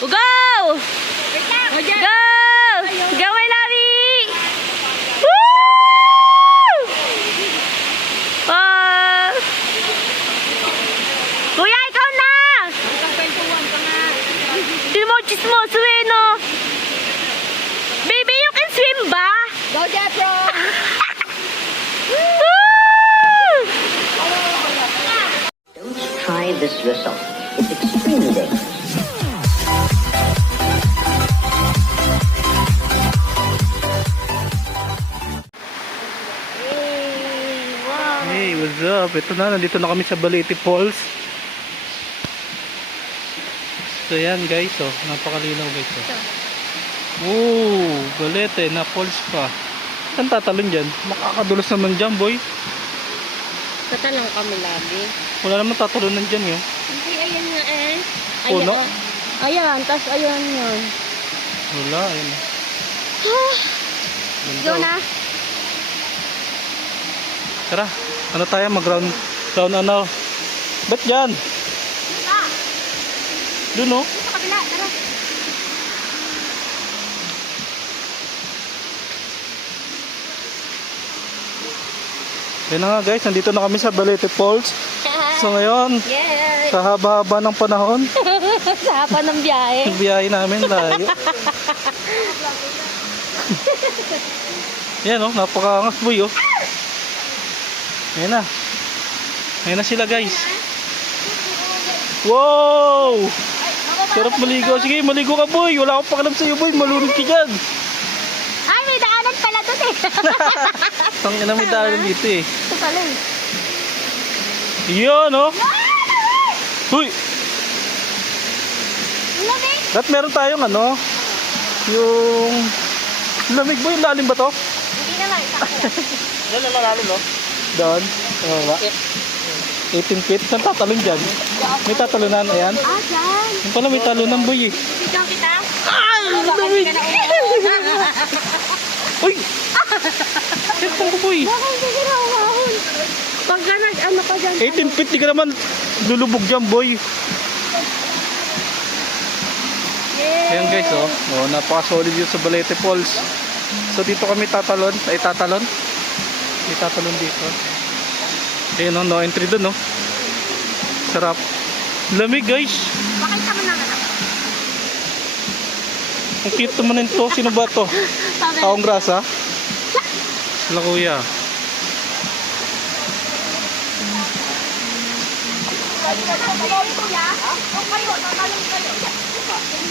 Go! Go! Go, my Lari! Woo! Oh! Kuya, ikaw na! Chismoso eh, no? Baby, you can swim ba? Go, Jeffro! Don't try this yourself. It's extremely dangerous. Hey, what's up? Ito na, nandito na kami sa Balete Falls. So yan guys, oh, napakalinaw guys. Oh, Balete na falls pa. Saan tatalon dyan? Makakadulas naman dyan, boy. Tatalong kami lagi. Wala naman tatalonan dyan yun. Hindi, ayan nga eh. Puno? Ayan, tas ayan yun. Wala, ayun. Go na. Tara, ano tayo mag-round ano? Ba't dyan? Doon oh. Sa kabila, tara. Ayun na nga guys, nandito na kami sa Balete Falls. So ngayon, Yes! sa haba-haba ng panahon, Sa hapa ng biyahe. yung biyahe namin layo. Yan oh, napakaangas boy oh. Ayan na. Ayan na sila guys. Wow! Sarap maligo. Sige, maligo ka boy. Wala akong pakialam sa'yo boy. Malunod ka dyan. Ay, may daanan pala doon eh. Tangina na may daanan dito eh. Ito pala eh. Yan oh. Huy! Lamig. At meron tayong ano, yung lamig boy. Lalim ba to? Hindi naman. Yan na malalim no? Doon. Ba? 18 feet. Saan tatalon dyan? May tatalunan. Ayan. Ah, dyan. Yung pala may talunan boy eh. Bigyan kita. Ay! Lamig! Uy! Saan ko boy? Bakit hindi na umahon? Pag ganag, ano ka dyan? 18 feet, di ka naman lulubog dyan boy. Ayan guys oh. Oh, napaka-solid yun sa Balete Falls. So dito kami tatalon. Ay tatalon. May tatalon dito. Ayan oh, no entry dun oh. Sarap. Lamig guys. Pakita mo na anak. Ang cute naman nito. Sino ba to? Taong grasa? Sila kuya.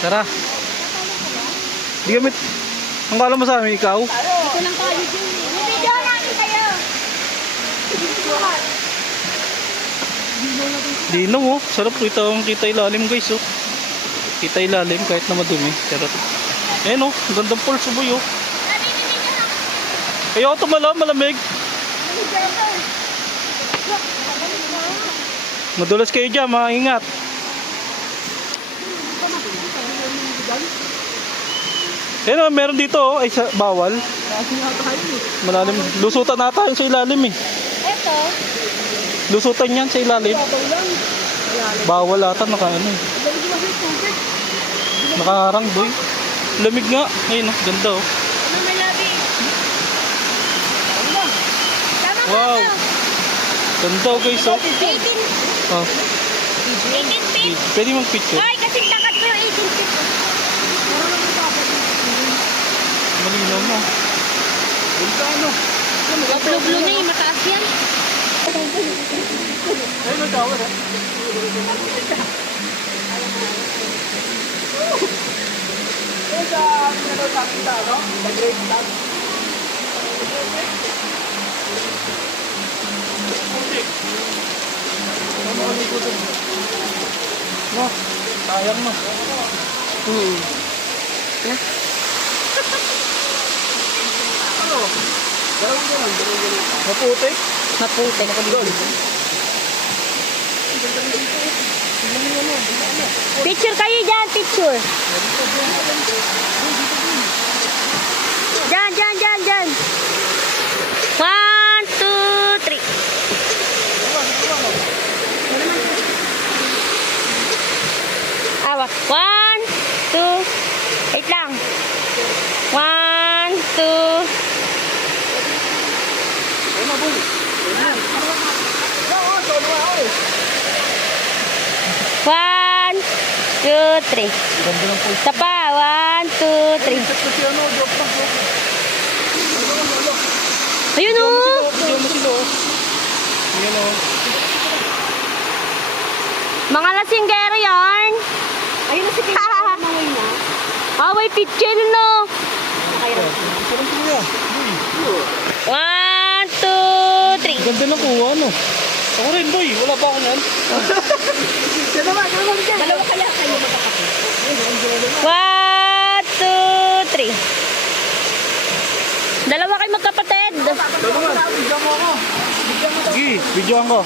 Tara. Di kami. Ang kala mo sa amin, ikaw? Ito lang tayo dyan eh. May video namin kayo. Dino oh. Sarap kita ilalim guys oh. Kita ilalim kahit na madumi. Sarap. Ayan oh. Gandang falls boy oh. Ayaw ito malamig. Madulas kayo dyan, maingat. Ayan oh, meron dito oh. Ay, bawal. Malalim. Lusutan nata yun sa ilalim eh. Ito. Lusutan yan sa ilalim. Bawal ata nakaano eh. Nakaharang boy. Lamig nga. Ayun oh, ganda oh. Ano may labi? Tama ka Wow. na. Ganda oh guys oh. 18 Oh. feet. Pwede mong picture. Ay, kasing takat mo yung 18 feet. Malinaw mo. Ganda ano. Blue na yung mataas yan. Ayun ang tawag eh. No, sayang mo. Maputi. Maputi. Picture kayo dyan, picture. Dyan. 1, 2, 3. Awa. 1, 1, 2, 3. Ganda ng pool. Isa pa. 1, 2, 3. Kasi ano, joke lang. Ayun o. Bigyan mo sila oh. Ayan oh. Mga lasinggero yarn. Ayun na si Pinto. Mangoy na. Away pitchel no. Sarang kuya. 1, 2, 3. Ganda ng kuha ano. Ako rin boy, wala pa ako yan. Dalawa kaya kayo magkakapit. 1, 2, 3. Dalawa kayo magkapatid. Sige, videoan ko.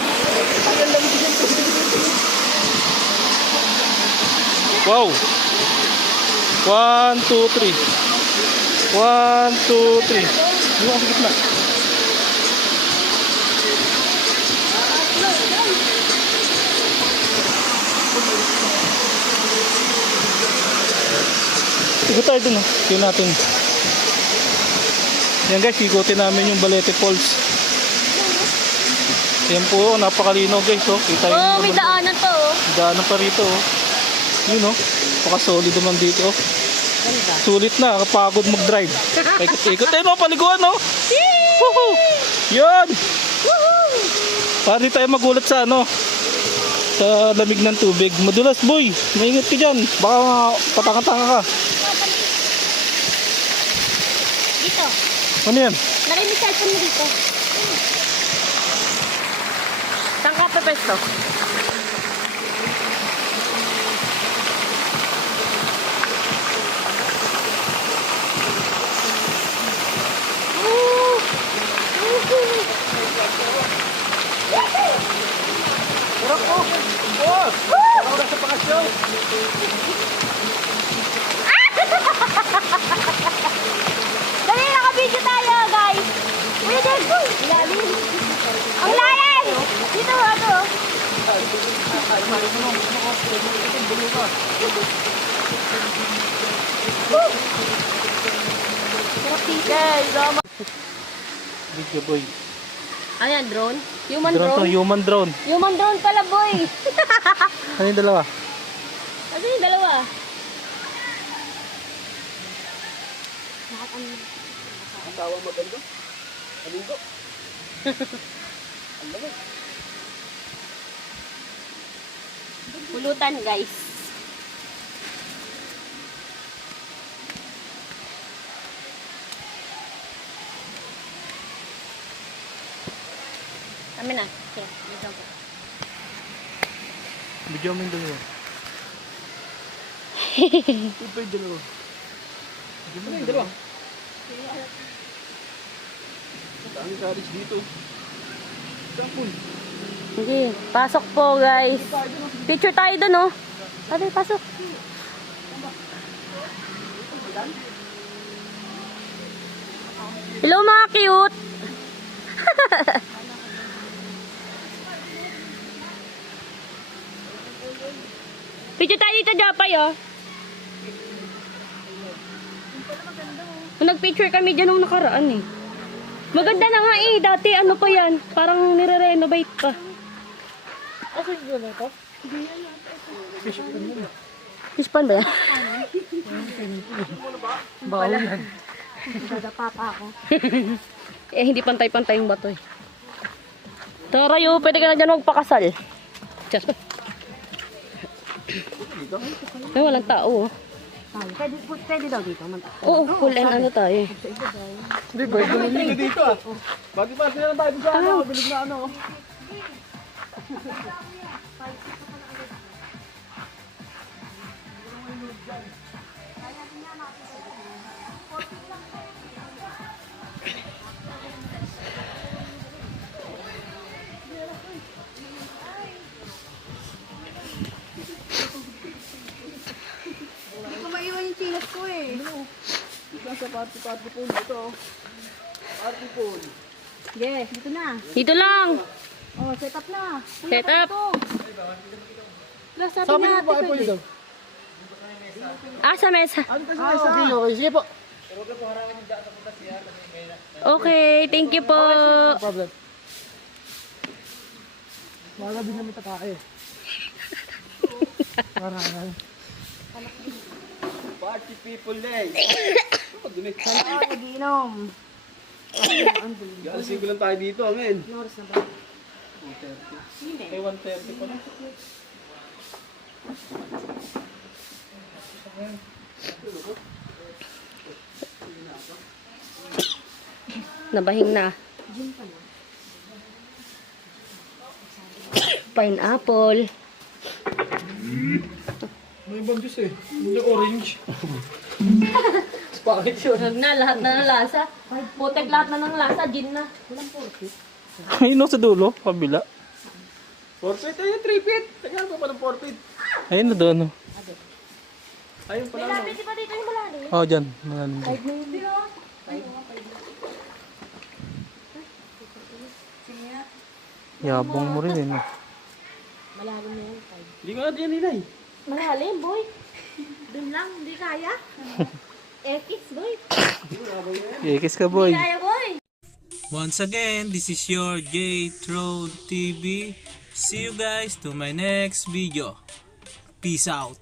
Wow. 1, 2, 3. 1, 2, 3. Hindi ko kasi gitna. Ikot tayo dun, tingnan natin. Yan guys, ikutin namin yung Balete Falls. Yan po, napakalinaw guys. Oh. Kita Oh, may naman, daanan to. Oh. daanan pa rito. Oh. Yun oh, paka-solid naman dito. Oh. Sulit na, kapagod mag-drive. Ikot tayo no, paliguan no. Woohoo! Yan! Para di tayo magulat sa ano, sa lamig ng tubig. Madulas boy, maingat ka dyan. Baka patanga-tanga ka. Dito. Ano yan? Narinig cellphone mo dito. Saan ka pa pesto? Dali, naka-video tayo, guys. Uy, Dad. Lalim. Ang lalim. Dito, ano? Guys, sama. Video boy. Ayan, drone. Human Drone to, drone. human drone. Human drone pala, boy. Ano yung dalawa? Ano yung dalawa? Pulutan, guys. Kami na. Okay, dito po. Video mo yung dalawa. Ito pa yung dalawa. Video mo yung dalawa. Ang carriage dito. Sapon. Sige, pasok po, guys. Picture tayo dun, oh. Ate, pasok. Hello, mga cute. Picture tayo dito, Japay, oh. Nag-picture kami dyan nung nakaraan, eh. Maganda na nga, eh. Dati, ano pa yan? Parang nire-renovate pa. Ako yung dalawa ito? Fish pan ba yan? Bawal yan. Dadapa pa ako. Eh, hindi pantay-pantay yung bato, eh. Tara, yo. Pwede ka na dyan magpakasal. Diyos. Ay, walang tao, oh. Pwede daw dito. Oo, full and ano tayo. Hindi, bird naman dito dito ah. Bakit pa sila tayo sa ano? Bilog na ano. Hindi ko maiwan yung chinas ko eh. Sa party pool dito. Party pool. Yes, dito na. Dito lang. Oh, set up na. Set up. Sabi na ba pwede daw? Ah, sa mesa. Ano kasi okay, okay. Sige po. Okay, thank you po. No problem. Wala din namin tatake. Party people day. Ah, nagiinom. Alas 5 lang tayo dito, amen. May 1:30 pa na. Nabahing na. Pineapple. May ibang juice eh. Hindi orange. Pangit yun. Huwag na, lahat na ng lasa. Putek lahat na ng lasa, gin na. Walang porkit. Ayun o, sa dulo, kabila. 4 feet ayun, 3 feet. Tagal pa pa ng 4 feet. Ayun na doon. Oh. Ayun pala. No. Di ba dito yung malalim? Oh, dyan. Malalim dyan. Yabang mo rin eh. No? Malalim na yan. Hindi ko natin yan nilay. Malalim, boy. Doon lang, hindi kaya. Ekis, boy. Ikis ka, boy. Kaya, boy. Once again, this is your Gate Road TV. See you guys to my next video. Peace out.